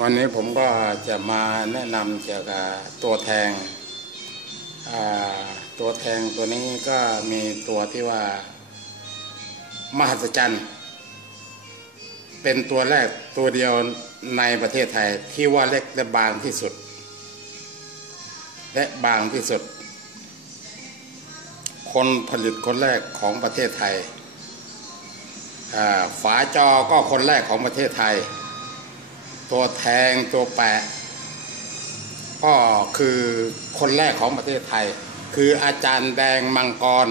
วันนี้ผมก็จะมาแนะนำเกี่ยวกับตัวแทง ตัวแทงตัวนี้ก็มีตัวที่ว่ามหัศจรรย์ เป็นตัวแรกตัวเดียวในประเทศไทยที่ว่าเล็กและบางที่สุด และบางที่สุด คนผลิตคนแรกของประเทศไทย ฝาจอก็คนแรกของประเทศไทย ตัวแทงตัวแปะก็คือคนแรกของประเทศไทย คืออาจารย์แดงมังกร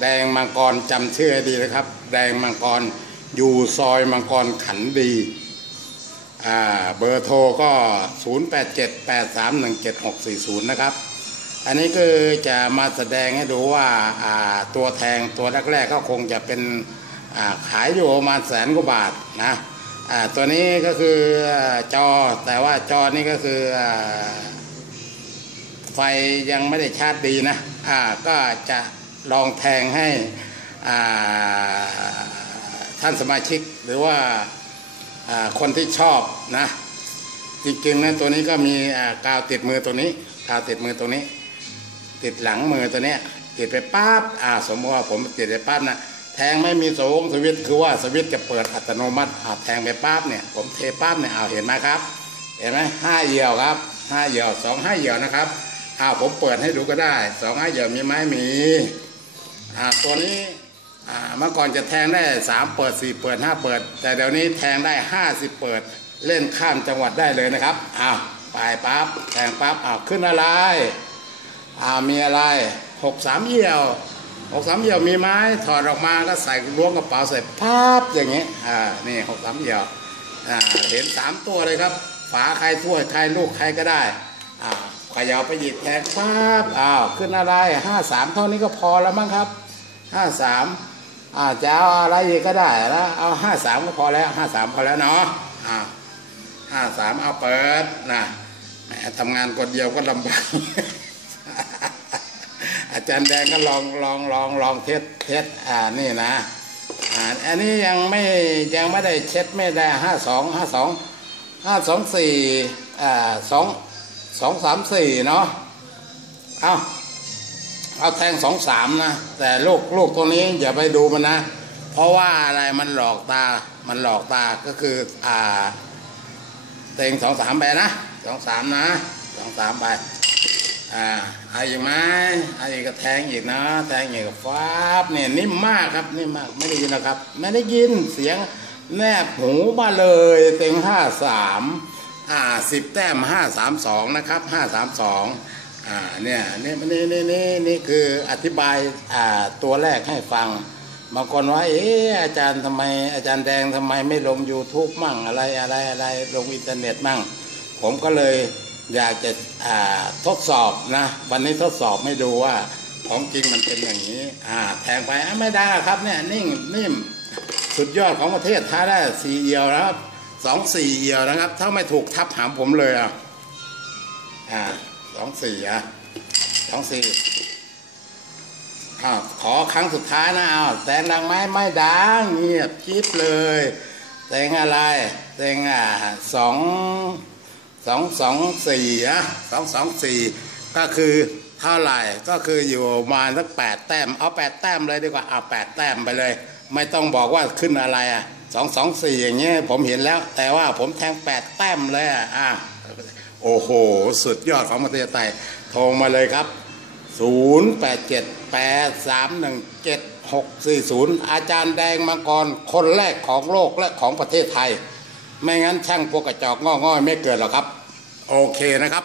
แดงมังกรจำชื่อให้ดีนะครับ แดงมังกรอยู่ซอยมังกรขันดีเบอร์โทรก็ 0878317640 นะครับ อันนี้คือจะมาแสดงให้ดูว่าาตัวแทงตัวแรกๆก็คงจะเป็นาขายอยู่ประมาณแสนกว่าบาทนะ ตัวนี้ก็คือจอแต่ว่าจอนี่ก็คืออไฟยังไม่ได้ชาร์จดีนะก็จะลองแทงให้ท่านสมาชิกหรือว่าคนที่ชอบนะจริงๆนะตัวนี้ก็มีกาวติดมือตัวนี้กาวติดมือตัวนี้ ติดหลังมือตัวเนี้ยติดไปปั๊บอ่าสมมติว่าผมติดไปปั๊บนะ แทงไม่มีสวงสวิตคือว่าสวิตจะเปิดอัตโนมัติอ่าแทงไปปั๊บเนี่ยผมเทปั๊บเนี่ยเอาเห็นไหมครับ เห็นไหมห้าเหยี่ยวครับห้าเหยี่ยวสองห้าเหยี่ยวนะครับอ้าวผมเปิดให้ดูก็ได้สองห้าเหยี่ยวมีไหมมีอ่าตัวนี้อ่าเมื่อก่อนจะแทงได้สามเปิดสี่เปิดห้าเปิด แต่เดี๋ยวนี้แทงได้ห้าสิบเปิดเล่นข้ามจังหวัดได้เลยนะครับอ้าวไปปั๊บแทงปั๊บอ้าวขึ้นอะไรอ่ามีอะไรหกสามเหี่ยว หกสามเหี่ยวมีไม้ถอดออกมาก็ใส่ล้วงกระเป๋าใส่พับอย่างนี้อ่านี่หกสามเหี่ยวอ่าเห็นสามตัวเลยครับ ฝาใครถ้วยใครลูกใครก็ได้อ่าขยาวไปหยิบแทงปั๊บอ้าวขึ้นอะไรห้าสามเท่านี้ก็พอแล้วมั้งครับห้าสามอ่าจะเอาอะไรก็ได้แล้วเอาห้าสามก็พอแล้วห้าสามพอแล้วเนาะอ่าห้าสามเอาเปิดนะแหมทำงานคนเดียวก็ลำบาก จารย์แดงก็ลองลองลองลองเทสเทสอ่านี่นะอ่าอันนี้ยังไม่ยังไม่ได้เช็ดไม่ได้ห้าสองห้าสองห้าสองสี่อ่าสองสองสามสี่เนาะเอาเอาแทงสองสามนะ แต่ลูกลูกตัวนี้อย่าไปดูมันนะ เพราะว่าอะไรมันหลอกตามันหลอกตาก็คืออ่าเต็งสองสามไปนะสองสามนะสองสามไป อ่าเอาอีกไหมเอาอีกก็แทงอีกนะแทงอีกก็ฟ้าบเนี่ยนิ่มมากครับนิ่มมากไม่ได้ยินนะครับ ไม่ได้ยินเสียงแนบหูมาเลยเต็งห้าสามอ่าสิบแต้มห้าสามสองนะครับห้าสามสองอ่าเนี่ยนี่นี่นี่นี่นี่คืออธิบายอ่าตัวแรกให้ฟังบางคนว่าเอ๊ะอาจารย์ทำไมอาจารย์แดงทำไมไม่ลง YouTube มั่งอะไรอะไรอะไรลงอินเทอร์เน็ตมั่ง ผมก็เลย อยากจะทดสอบนะ วันนี้ทดสอบไม่ดูว่าของจริงมันเป็นอย่างนี้แทงไปไม่ได้ครับเนี่ยนิ่งนิ่มสุดยอดของประเทศท้าได้สี่เอียวนะครับสองสี่เอียวนะครับ ถ้าไม่ถูกทับหามผมเลยอะอ่าสองสี่อะสองสี่อ้าวขอครั้งสุดท้ายนะอ้าวแตงดังไหมไม่ดังเงียบจิ๊บเลยแตงอะไรแตงอ่าสอง สองสองสี่นะสองสองสี่ก็คือเท่าไหร่ก็คืออยู่มาสักแปดแต้ม เอาแปดแต้มเลยดีกว่าเอาแปดแต้มไปเลย ไม่ต้องบอกว่าขึ้นอะไรอะสองสองสี่อย่างเงี้ยผมเห็นแล้ว แต่ว่าผมแทงแปดแต้มเลยอะอะโอ้โห สุดยอดของประเทศไทยโทรมาเลยครับ 0 8 7 8 3 1 7 6 4 0 อาจารย์แดงมังกรคนแรกของโลกและของประเทศไทย ไม่งั้นช่างพวกกระจอกง้อๆไม่เกิดหรอกครับ โอเคนะครับ